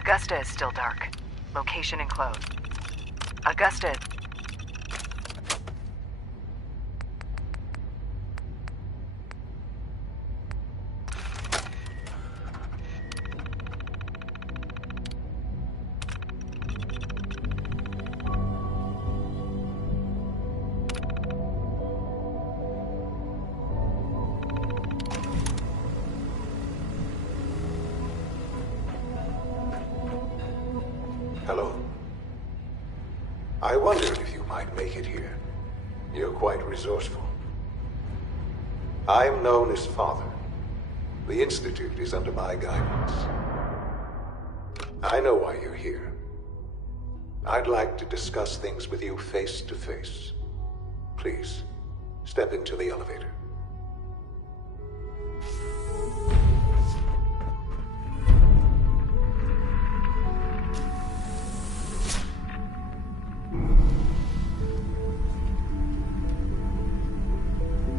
Augusta is still dark. Location enclosed. Augusta... Hello. I wondered if you might make it here. You're quite resourceful. I'm known as Father. The Institute is under my guidance. I know why you're here. I'd like to discuss things with you face to face. Please, step into the elevator.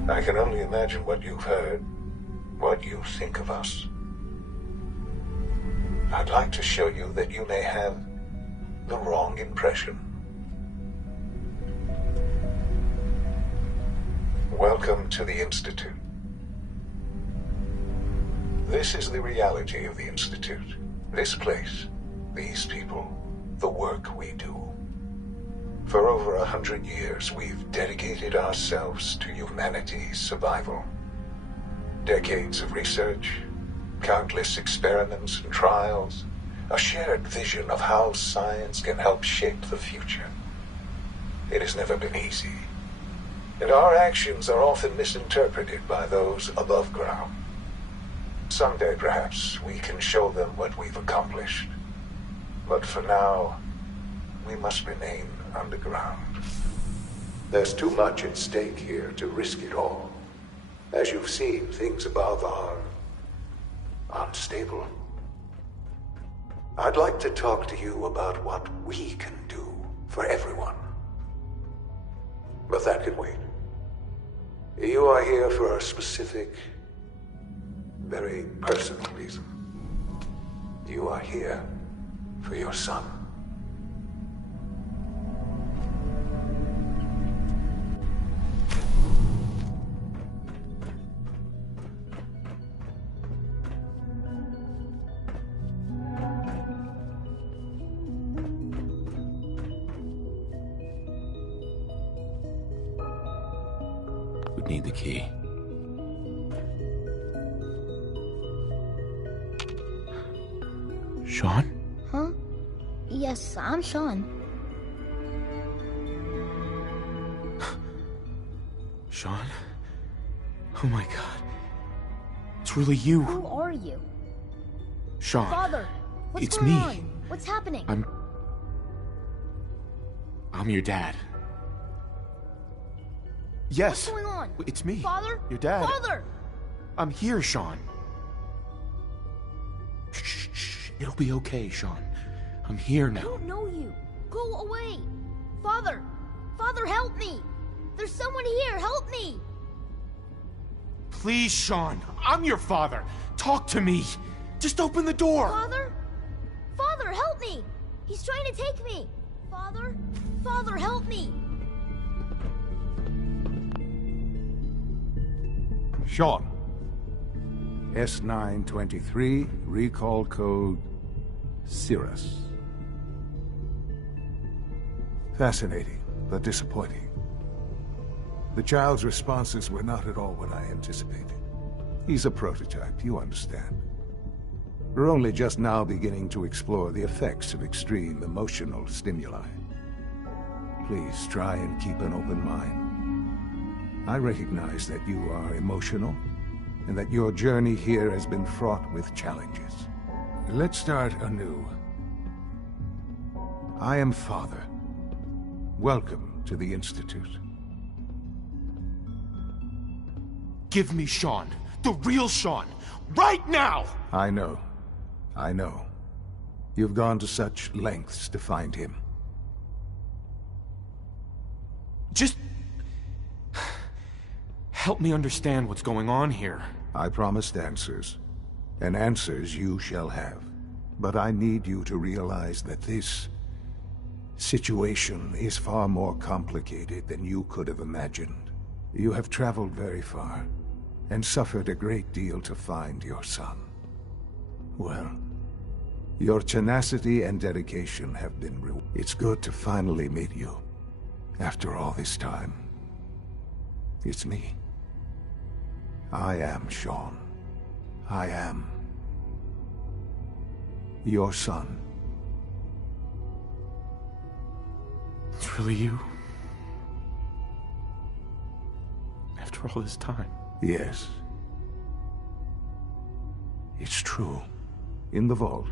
I can only imagine what you've heard, what you think of us. I'd like to show you that you may have the wrong impression. Welcome to the Institute. This is the reality of the Institute. This place, these people, the work we do. For over 100 years, we've dedicated ourselves to humanity's survival. Decades of research, countless experiments and trials, a shared vision of how science can help shape the future. It has never been easy, and our actions are often misinterpreted by those above ground. Someday, perhaps, we can show them what we've accomplished. But for now, we must remain underground. There's too much at stake here to risk it all. As you've seen, things above are unstable. I'd like to talk to you about what we can do for everyone. But that can wait. You are here for a specific, very personal reason. You are here for your son. Would need the key. Shaun? Huh? Yes, I'm Shaun. Shaun? Oh my god. It's really you. Who are you? Shaun. Father, what's It's going me. on? What's happening? I'm your dad. Yes. What's going on? It's me. Father? Your dad. Father! I'm here, Shaun. Shh, shh. It'll be okay, Shaun. I'm here I now. don't know you. Go away. Father! Father, help me! There's someone here, help me! Please, Shaun. I'm your father. Talk to me. Just open the door. Father? Father, help me! He's trying to take me! Father? Father, help me! Shaun. S923, recall code Cirrus. Fascinating, but disappointing. The child's responses were not at all what I anticipated. He's a prototype, you understand. We're only just now beginning to explore the effects of extreme emotional stimuli. Please try and keep an open mind. I recognize that you are emotional, and that your journey here has been fraught with challenges. Let's start anew. I am Father. Welcome to the Institute. Give me Shaun. The real Shaun. Right now! I know. I know. You've gone to such lengths to find him. Just... help me understand what's going on here. I promised answers, and answers you shall have. But I need you to realize that this situation is far more complicated than you could have imagined. You have traveled very far, and suffered a great deal to find your son. Well, your tenacity and dedication have been rewarded. It's good to finally meet you, after all this time. It's me. I am Shaun. I am your son. It's really you? After all this time? Yes. It's true. In the vault,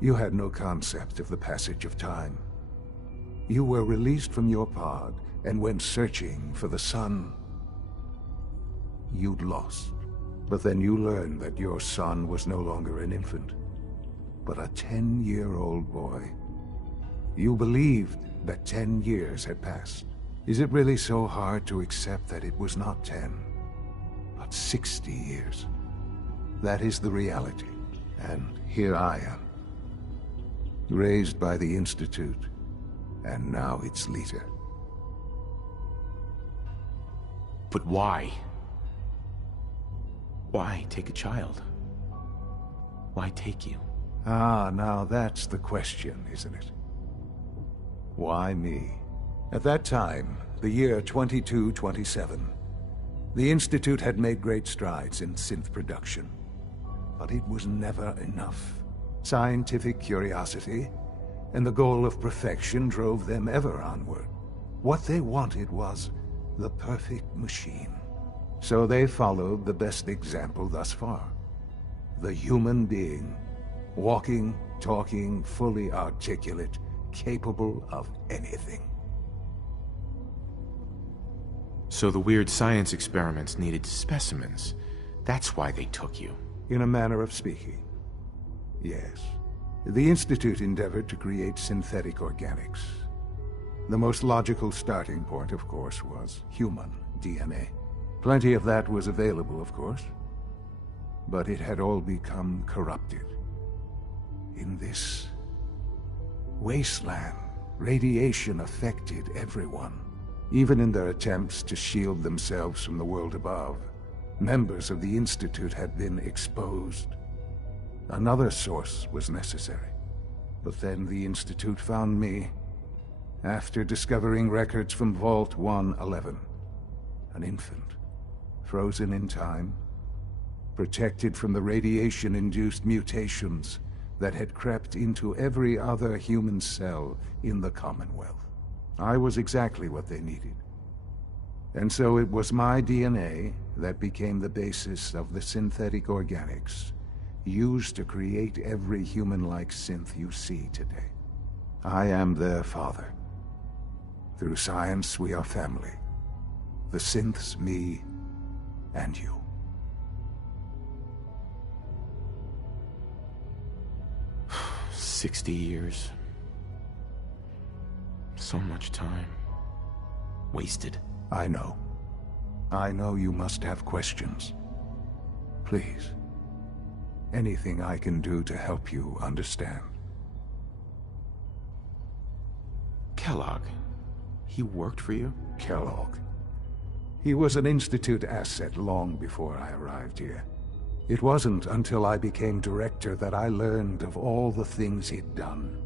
you had no concept of the passage of time. You were released from your pod and went searching for the son you'd lost. But then you learned that your son was no longer an infant, but a 10-year-old boy. You believed that 10 years had passed. Is it really so hard to accept that it was not 10, but 60 years? That is the reality. And here I am, raised by the Institute, and now its leader. But why? Why take a child? Why take you? Ah, now that's the question, isn't it? Why me? At that time, the year 2227, the Institute had made great strides in synth production. But it was never enough. Scientific curiosity and the goal of perfection drove them ever onward. What they wanted was the perfect machine. So they followed the best example thus far. The human being. Walking, talking, fully articulate, capable of anything. So the weird science experiments needed specimens. That's why they took you. In a manner of speaking, yes. The Institute endeavored to create synthetic organics. The most logical starting point, of course, was human DNA. Plenty of that was available, of course. But it had all become corrupted. In this wasteland, radiation affected everyone. Even in their attempts to shield themselves from the world above, members of the Institute had been exposed. Another source was necessary. But then the Institute found me, after discovering records from Vault 111. An infant, frozen in time, protected from the radiation-induced mutations that had crept into every other human cell in the Commonwealth. I was exactly what they needed. And so it was my DNA that became the basis of the synthetic organics used to create every human-like synth you see today. I am their father. Through science, we are family. The synths, me, and you. "60 years. So much time. Wasted." I know. I know you must have questions. Please. Anything I can do to help you understand. Kellogg. He worked for you? Kellogg. He was an Institute asset long before I arrived here. It wasn't until I became director that I learned of all the things he'd done.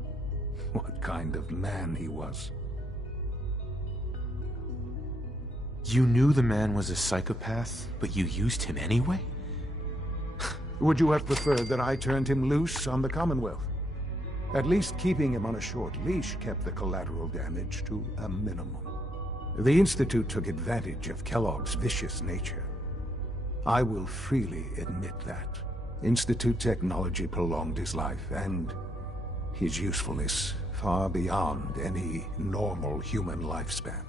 What kind of man he was. You knew the man was a psychopath, but you used him anyway? Would you have preferred that I turned him loose on the Commonwealth? At least keeping him on a short leash kept the collateral damage to a minimum. The Institute took advantage of Kellogg's vicious nature. I will freely admit that. Institute technology prolonged his life, and his usefulness far beyond any normal human lifespan.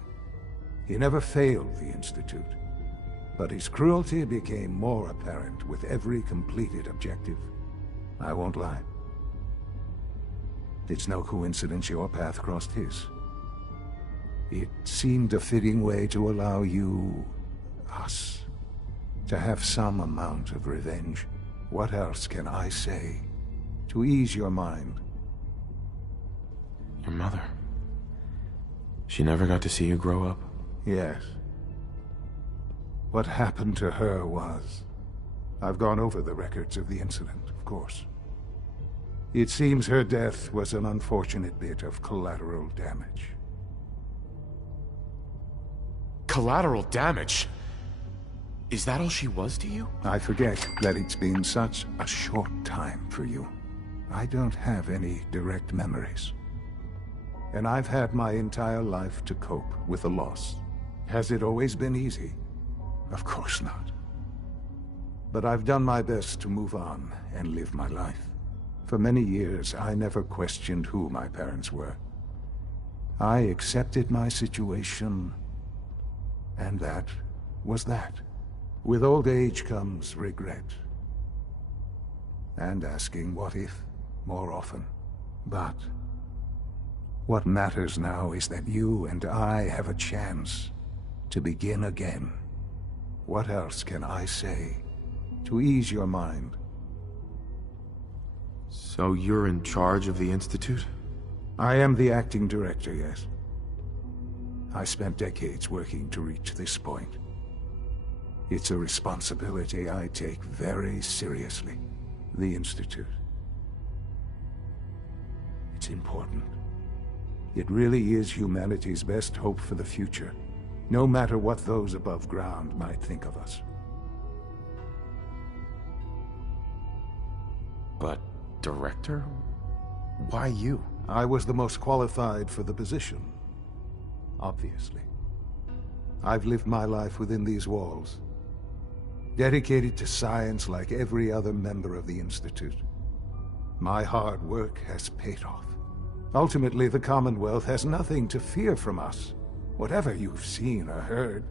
He never failed the Institute, but his cruelty became more apparent with every completed objective. I won't lie. It's no coincidence your path crossed his. It seemed a fitting way to allow you, us, to have some amount of revenge. What else can I say to ease your mind. Your mother. She never got to see you grow up? Yes. What happened to her was... I've gone over the records of the incident, of course. It seems her death was an unfortunate bit of collateral damage. Collateral damage? Is that all she was to you? I forget that it's been such a short time for you. I don't have any direct memories. And I've had my entire life to cope with the loss. Has it always been easy? Of course not. But I've done my best to move on and live my life. For many years, I never questioned who my parents were. I accepted my situation, and that was that. With old age comes regret. And asking what if more often. But what matters now is that you and I have a chance to begin again. What else can I say to ease your mind? So you're in charge of the Institute? I am the acting director, yes. I spent decades working to reach this point. It's a responsibility I take very seriously. The Institute. It's important. It really is humanity's best hope for the future, no matter what those above ground might think of us. But, director? Why you? I was the most qualified for the position, obviously. I've lived my life within these walls, dedicated to science like every other member of the Institute. My hard work has paid off. Ultimately, the Commonwealth has nothing to fear from us. Whatever you've seen or heard,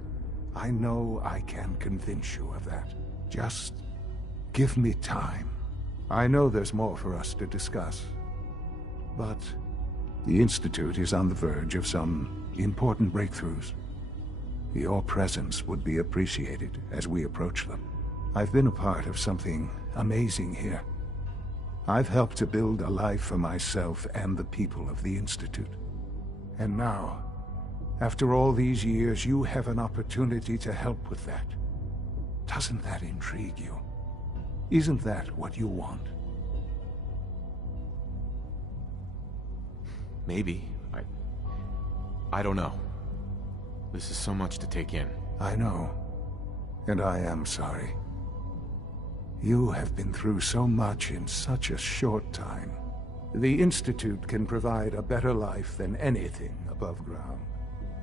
I know I can convince you of that. Just give me time. I know there's more for us to discuss, but the Institute is on the verge of some important breakthroughs. Your presence would be appreciated as we approach them. I've been a part of something amazing here. I've helped to build a life for myself and the people of the Institute. And now, after all these years, you have an opportunity to help with that. Doesn't that intrigue you? Isn't that what you want? Maybe. I don't know. This is so much to take in. I know. And I am sorry. You have been through so much in such a short time. The Institute can provide a better life than anything above ground.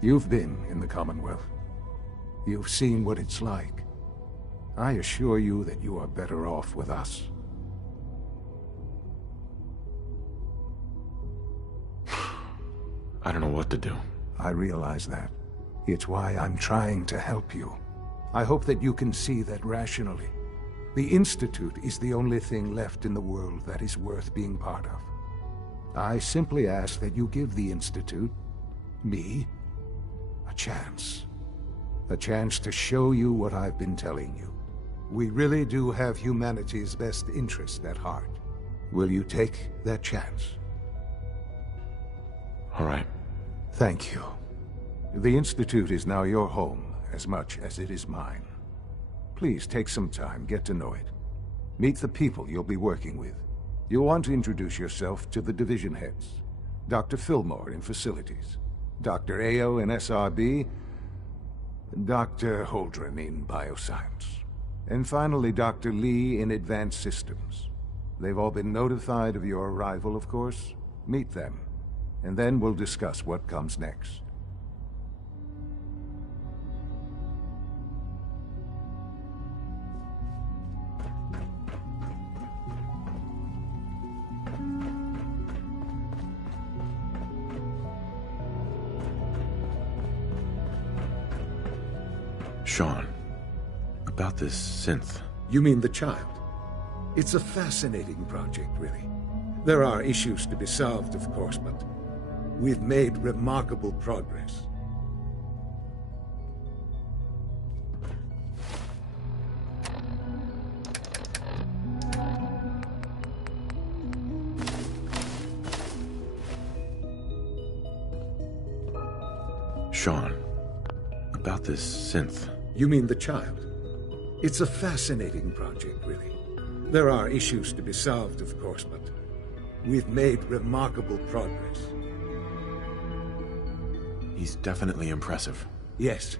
You've been in the Commonwealth. You've seen what it's like. I assure you that you are better off with us. I don't know what to do. I realize that. It's why I'm trying to help you. I hope that you can see that rationally. The Institute is the only thing left in the world that is worth being part of. I simply ask that you give the Institute, me, a chance. A chance to show you what I've been telling you. We really do have humanity's best interest at heart. Will you take that chance? All right. Thank you. The Institute is now your home as much as it is mine. Please take some time, get to know it. Meet the people you'll be working with. You'll want to introduce yourself to the division heads. Dr. Fillmore in Facilities, Dr. Ayo in SRB, Dr. Holdren in Bioscience, and finally Dr. Lee in Advanced Systems. They've all been notified of your arrival, of course. Meet them, and then we'll discuss what comes next. Shaun, about this synth. You mean the child? It's a fascinating project, really. There are issues to be solved, of course, but we've made remarkable progress. Shaun. About this synth. You mean the child? It's a fascinating project, really. There are issues to be solved, of course, but we've made remarkable progress. He's definitely impressive. Yes,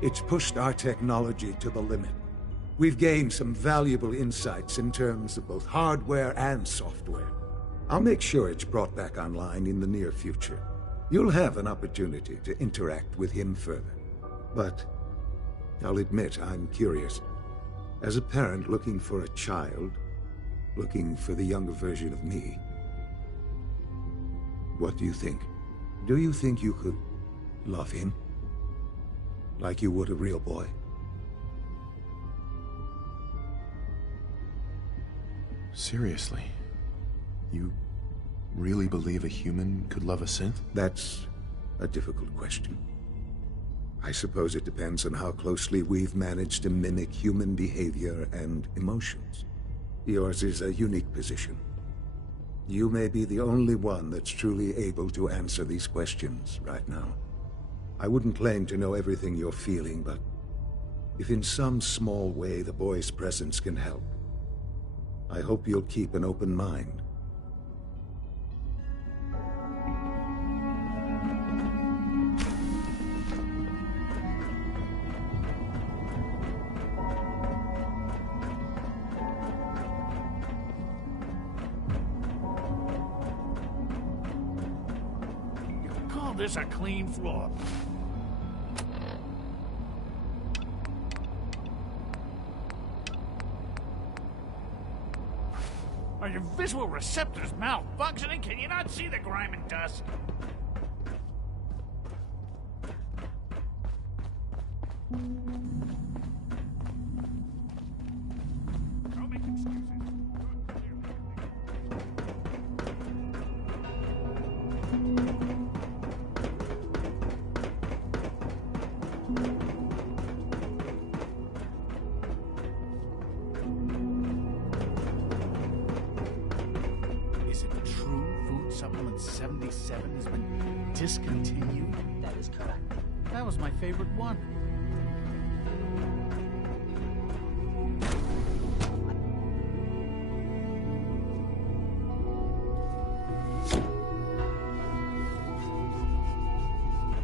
it's pushed our technology to the limit. We've gained some valuable insights in terms of both hardware and software. I'll make sure it's brought back online in the near future. You'll have an opportunity to interact with him further. But I'll admit I'm curious. As a parent looking for a child, looking for the younger version of me, what do you think? Do you think you could love him? Like you would a real boy? Seriously? You really believe a human could love a synth? That's a difficult question. I suppose it depends on how closely we've managed to mimic human behavior and emotions. Yours is a unique position. You may be the only one that's truly able to answer these questions right now. I wouldn't claim to know everything you're feeling, but if in some small way the boy's presence can help, I hope you'll keep an open mind. Call this a clean floor. Are your visual receptors malfunctioning? Can you not see the grime and dust? Don't make excuses. Is it true Food Supplement 77 has been discontinued? That is correct. That was my favorite one.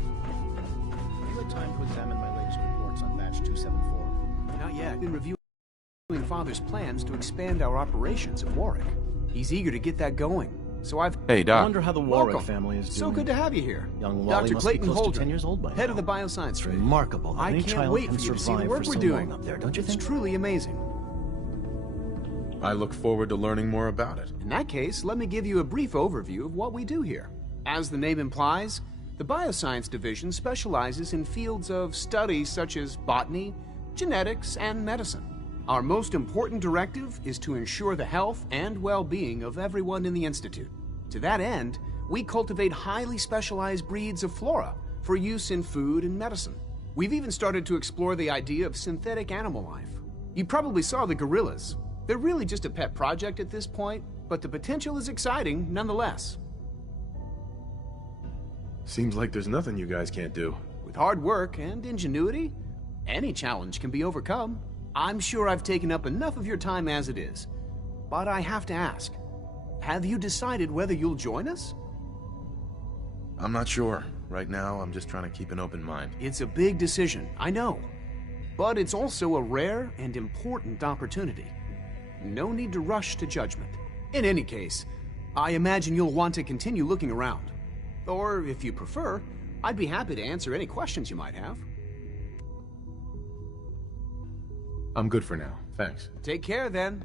Have you had time to examine my latest reports on batch 274? Not yet. I've been reviewing Father's plans to expand our operations at Warwick. He's eager to get that going. So I've... Hey, I Doc. wonder how the Warwick Welcome. family is doing. So good to have you here. Young Wally Dr. must Clayton be close Holder, to 10 years old by head now. of the bioscience It's trade. remarkable that I any can't child wait can for you to see survive the work for we're so doing long up there, don't you It's think? truly amazing. I look forward to learning more about it. In that case, let me give you a brief overview of what we do here. As the name implies, the Bioscience Division specializes in fields of study such as botany, genetics, and medicine. Our most important directive is to ensure the health and well-being of everyone in the Institute. To that end, we cultivate highly specialized breeds of flora for use in food and medicine. We've even started to explore the idea of synthetic animal life. You probably saw the gorillas. They're really just a pet project at this point, but the potential is exciting nonetheless. Seems like there's nothing you guys can't do. With hard work and ingenuity, any challenge can be overcome. I'm sure I've taken up enough of your time as it is. But I have to ask, have you decided whether you'll join us? I'm not sure. Right now, I'm just trying to keep an open mind. It's a big decision, I know. But it's also a rare and important opportunity. No need to rush to judgment. In any case, I imagine you'll want to continue looking around. Or, if you prefer, I'd be happy to answer any questions you might have. I'm good for now. Thanks. Take care, then.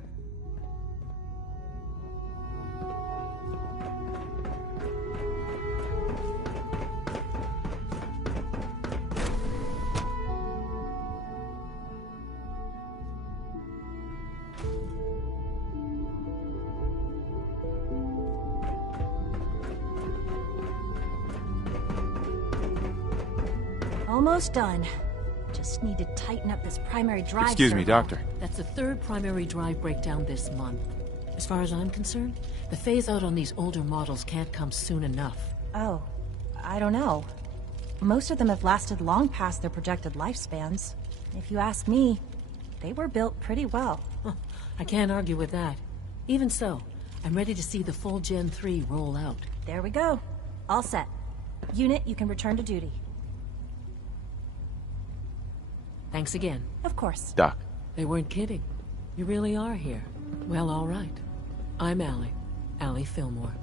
Almost done. Just need to tighten up this primary drive. Excuse me, servo. Doctor. That's the third primary drive breakdown this month. As far as I'm concerned, the phase-out on these older models can't come soon enough. Oh, I don't know. Most of them have lasted long past their projected lifespans. If you ask me, they were built pretty well. I can't argue with that. Even so, I'm ready to see the full Gen 3 roll out. There we go. All set. Unit, you can return to duty. Thanks again. Of course. Doc. They weren't kidding. You really are here. Well, all right. I'm Allie Fillmore.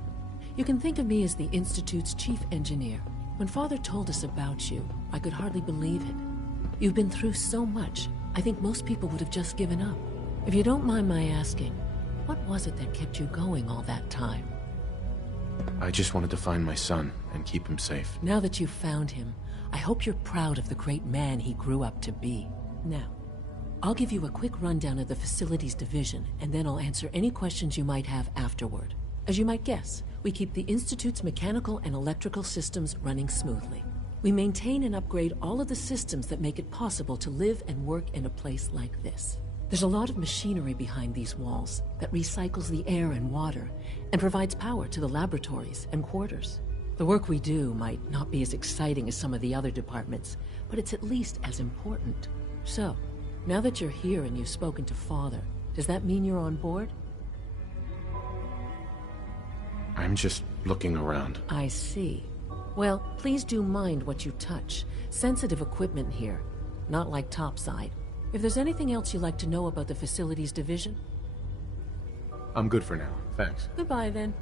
You can think of me as the Institute's chief engineer. When Father told us about you, I could hardly believe it. You've been through so much, I think most people would have just given up. If you don't mind my asking, what was it that kept you going all that time? I just wanted to find my son and keep him safe. Now that you've found him, I hope you're proud of the great man he grew up to be. Now, I'll give you a quick rundown of the Facilities Division, and then I'll answer any questions you might have afterward. As you might guess, we keep the Institute's mechanical and electrical systems running smoothly. We maintain and upgrade all of the systems that make it possible to live and work in a place like this. There's a lot of machinery behind these walls that recycles the air and water and provides power to the laboratories and quarters. The work we do might not be as exciting as some of the other departments, but it's at least as important. So, now that you're here and you've spoken to Father, does that mean you're on board? I'm just looking around. I see. Well, please do mind what you touch. Sensitive equipment here, not like topside. If there's anything else you'd like to know about the Facilities Division? I'm good for now, thanks. Goodbye, then.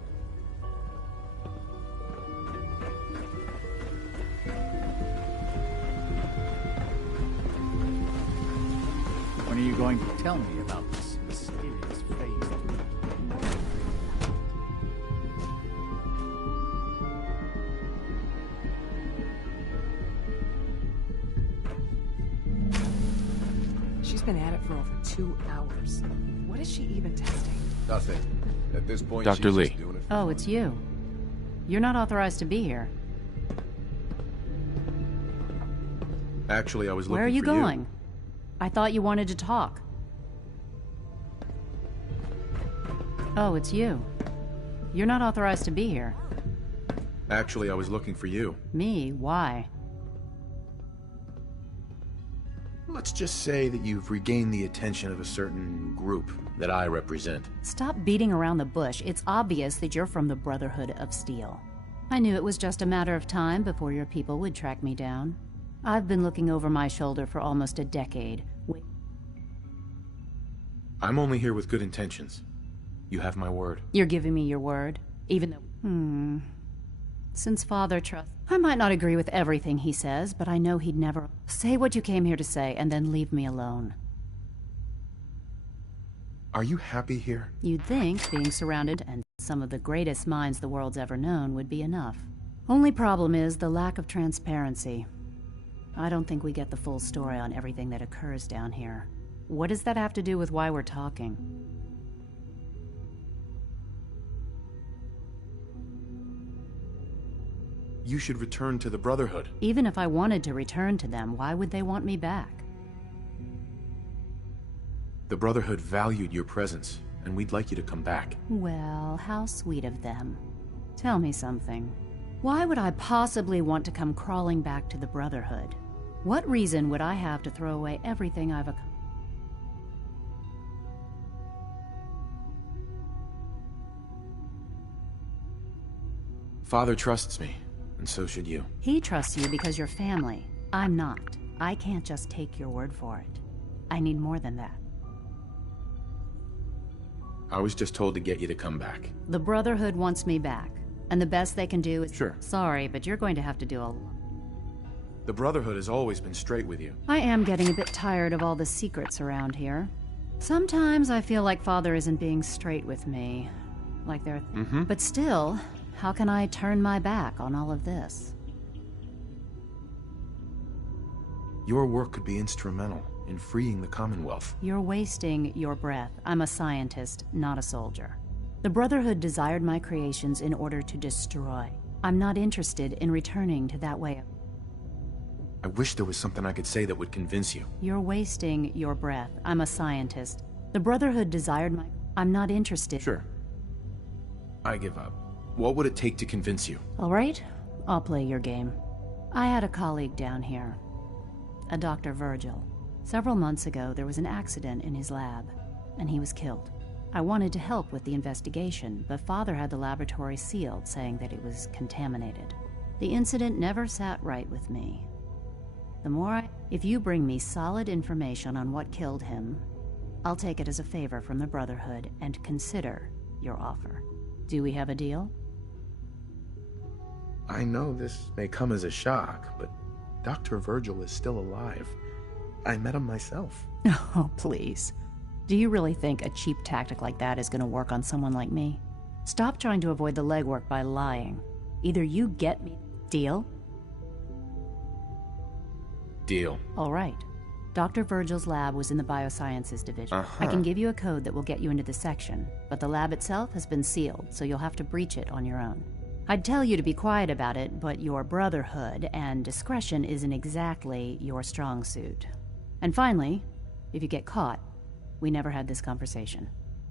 When are you going to tell me about this mysterious phase? She's been at it for over 2 hours. What is she even testing? Nothing. At this point, Dr. she's Lee. just doing it. Oh, it's you. You're not authorized to be here. Actually, I was looking for you. Where are you going? I thought you wanted to talk. Oh, it's you. You're not authorized to be here. Actually, I was looking for you. Me? Why? Let's just say that you've regained the attention of a certain group that I represent. Stop beating around the bush. It's obvious that you're from the Brotherhood of Steel. I knew it was just a matter of time before your people would track me down. I've been looking over my shoulder for almost a decade. I'm only here with good intentions. You have my word. You're giving me your word? Even though... Since Father trusts... I might not agree with everything he says, but I know he'd never... Say what you came here to say, and then leave me alone. Are you happy here? You'd think being surrounded and some of the greatest minds the world's ever known would be enough. Only problem is the lack of transparency. I don't think we get the full story on everything that occurs down here. What does that have to do with why we're talking? You should return to the Brotherhood. Even if I wanted to return to them, why would they want me back? The Brotherhood valued your presence, and we'd like you to come back. Well, how sweet of them. Tell me something. Why would I possibly want to come crawling back to the Brotherhood? What reason would I have to throw away everything I've accomplished? Father trusts me, and so should you. He trusts you because you're family. I'm not. I can't just take your word for it. I need more than that. I was just told to get you to come back. The Brotherhood wants me back, and the best they can do is... Sure. Sorry, but you're going to have to do a... The Brotherhood has always been straight with you. I am getting a bit tired of all the secrets around here. Sometimes I feel like Father isn't being straight with me. Like they're... But still, how can I turn my back on all of this? Your work could be instrumental in freeing the Commonwealth. You're wasting your breath. I'm a scientist, not a soldier. The Brotherhood desired my creations in order to destroy. I'm not interested in returning to that way of... I wish there was something I could say that would convince you. You're wasting your breath. I'm a scientist. The Brotherhood desired my... I'm not interested. Sure. I give up. What would it take to convince you? All right, I'll play your game. I had a colleague down here, a Dr. Virgil. Several months ago, there was an accident in his lab, and he was killed. I wanted to help with the investigation, but Father had the laboratory sealed, saying that it was contaminated. The incident never sat right with me. If you bring me solid information on what killed him, I'll take it as a favor from the Brotherhood and consider your offer. Do we have a deal? I know this may come as a shock, but Dr. Virgil is still alive. I met him myself. Oh, please. Do you really think a cheap tactic like that is going to work on someone like me? Stop trying to avoid the legwork by lying. Either you get me... Deal? Deal. All right. Dr. Virgil's lab was in the Biosciences Division. I can give you a code that will get you into the section, but the lab itself has been sealed, so you'll have to breach it on your own. I'd tell you to be quiet about it, but your Brotherhood and discretion isn't exactly your strong suit. And finally, if you get caught, we never had this conversation.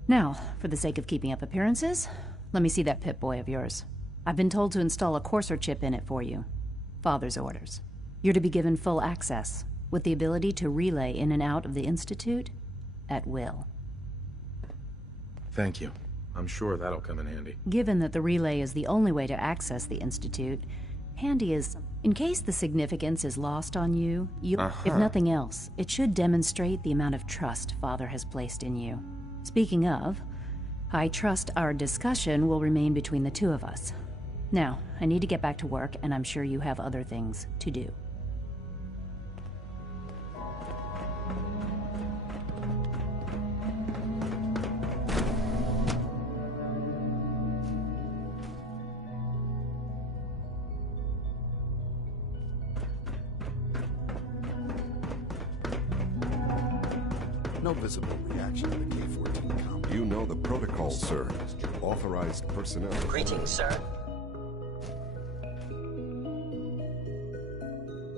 Now, for the sake of keeping up appearances, let me see that Pip-Boy of yours. I've been told to install a Courser chip in it for you. Father's orders. You're to be given full access, with the ability to relay in and out of the Institute at will. Thank you. I'm sure that'll come in handy. Given that the relay is the only way to access the Institute, handy is, in case the significance is lost on you, if nothing else, it should demonstrate the amount of trust Father has placed in you. Speaking of, I trust our discussion will remain between the two of us. Now, I need to get back to work, and I'm sure you have other things to do. No visible reaction to the K-14 combat. You know the protocol, sir. Authorized personnel. Greetings, sir.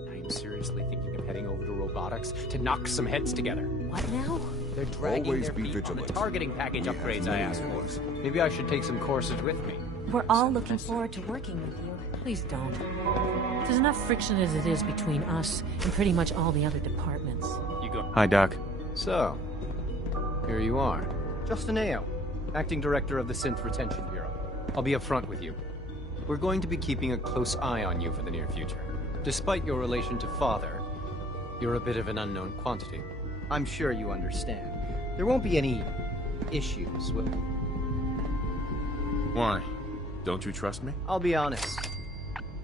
I'm seriously thinking of heading over to robotics to knock some heads together. What now? They're dragging Always their be feet vigilant. on the targeting package upgrades I asked for. Maybe I should take some courses with me. We're all looking forward to working with you. Please don't. There's enough friction as it is between us and pretty much all the other departments. You go. Hi, Doc. So, here you are. Justin Ayo, Acting Director of the Synth Retention Bureau. I'll be upfront with you. We're going to be keeping a close eye on you for the near future. Despite your relation to Father, you're a bit of an unknown quantity. I'm sure you understand. There won't be any issues with... Why? Don't you trust me? I'll be honest.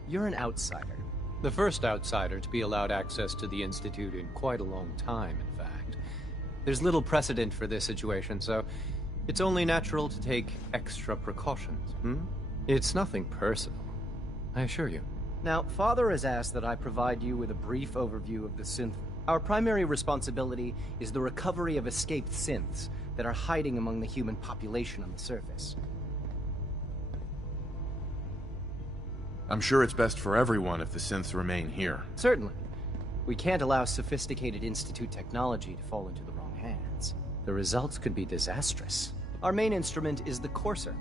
You're an outsider. The first outsider to be allowed access to the Institute in quite a long time, in fact. There's little precedent for this situation, so it's only natural to take extra precautions, It's nothing personal, I assure you. Now, Father has asked that I provide you with a brief overview of the synth. Our primary responsibility is the recovery of escaped synths that are hiding among the human population on the surface. I'm sure it's best for everyone if the synths remain here. Certainly. We can't allow sophisticated Institute technology to fall into the wrong hands. The results could be disastrous. Our main instrument is the Courser,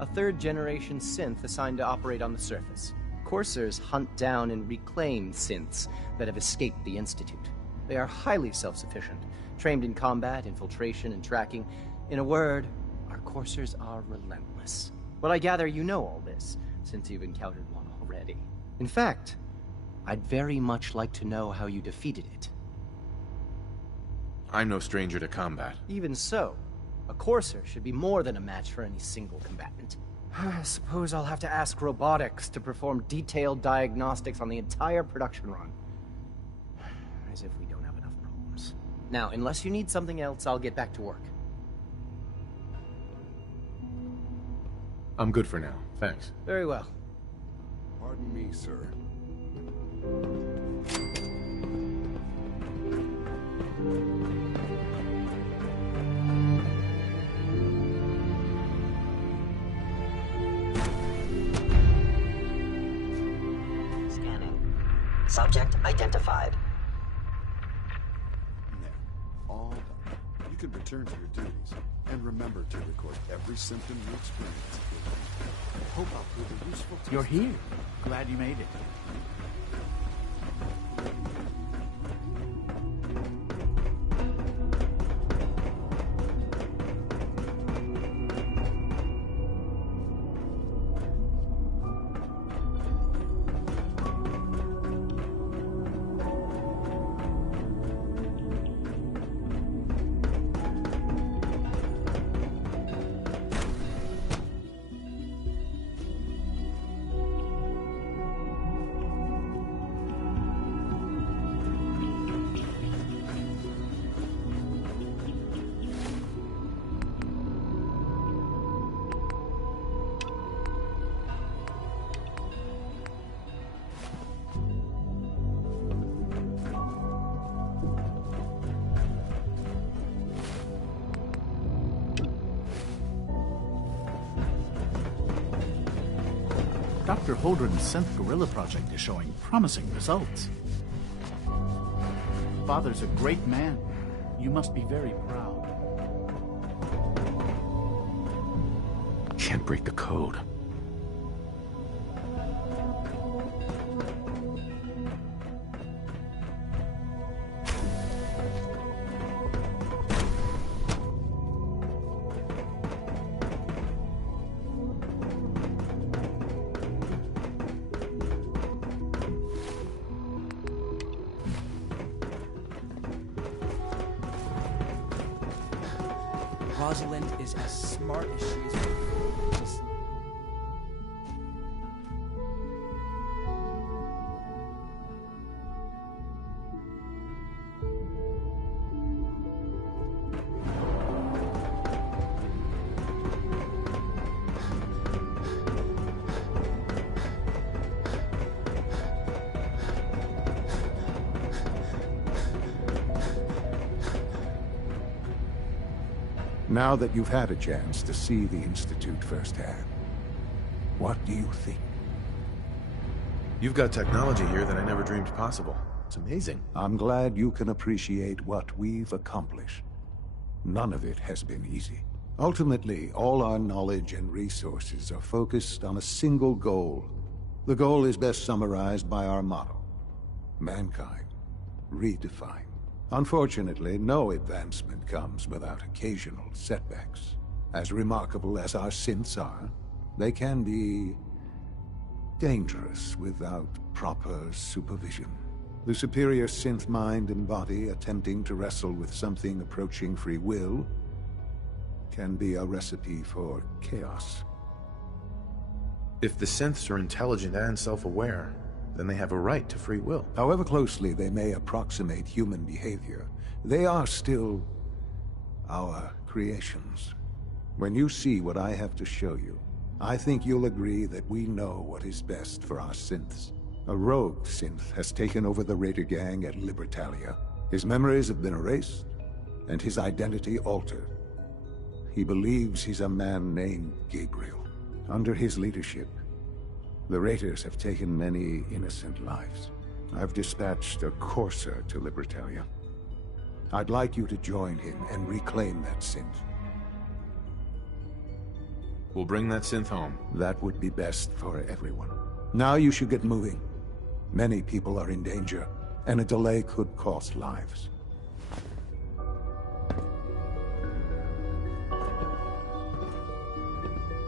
a third-generation synth assigned to operate on the surface. Coursers hunt down and reclaim synths that have escaped the Institute. They are highly self-sufficient, trained in combat, infiltration, and tracking. In a word, our Coursers are relentless. But I gather you know all this, since you've encountered one already. In fact, I'd very much like to know how you defeated it. I'm no stranger to combat. Even so, a Courser should be more than a match for any single combatant. I suppose I'll have to ask robotics to perform detailed diagnostics on the entire production run. As if we don't have enough problems. Now, unless you need something else, I'll get back to work. I'm good for now, thanks. Very well. Pardon me, sir. Scanning. Subject identified. There. All done. You can return to your duties. And remember to record every symptom you experience. Hope I'll prove a useful test. You're here. Glad you made it. Dr. Holdren's synth gorilla project is showing promising results. Father's a great man. You must be very proud. Can't break the code. Rosalind is as smart as she is. Just... Now that you've had a chance to see the Institute firsthand, what do you think? You've got technology here that I never dreamed possible. It's amazing. I'm glad you can appreciate what we've accomplished. None of it has been easy. Ultimately, all our knowledge and resources are focused on a single goal. The goal is best summarized by our motto: mankind redefined. Unfortunately, no advancement comes without occasional setbacks. As remarkable as our synths are, they can be dangerous without proper supervision. The superior synth mind and body attempting to wrestle with something approaching free will can be a recipe for chaos. If the synths are intelligent and self-aware, then they have a right to free will. However closely they may approximate human behavior, they are still our creations. When you see what I have to show you, I think you'll agree that we know what is best for our synths. A rogue synth has taken over the Raider gang at Libertalia. His memories have been erased, and his identity altered. He believes he's a man named Gabriel. Under his leadership, the Raiders have taken many innocent lives. I've dispatched a courser to Libertalia. I'd like you to join him and reclaim that synth. We'll bring that synth home. That would be best for everyone. Now you should get moving. Many people are in danger, and a delay could cost lives.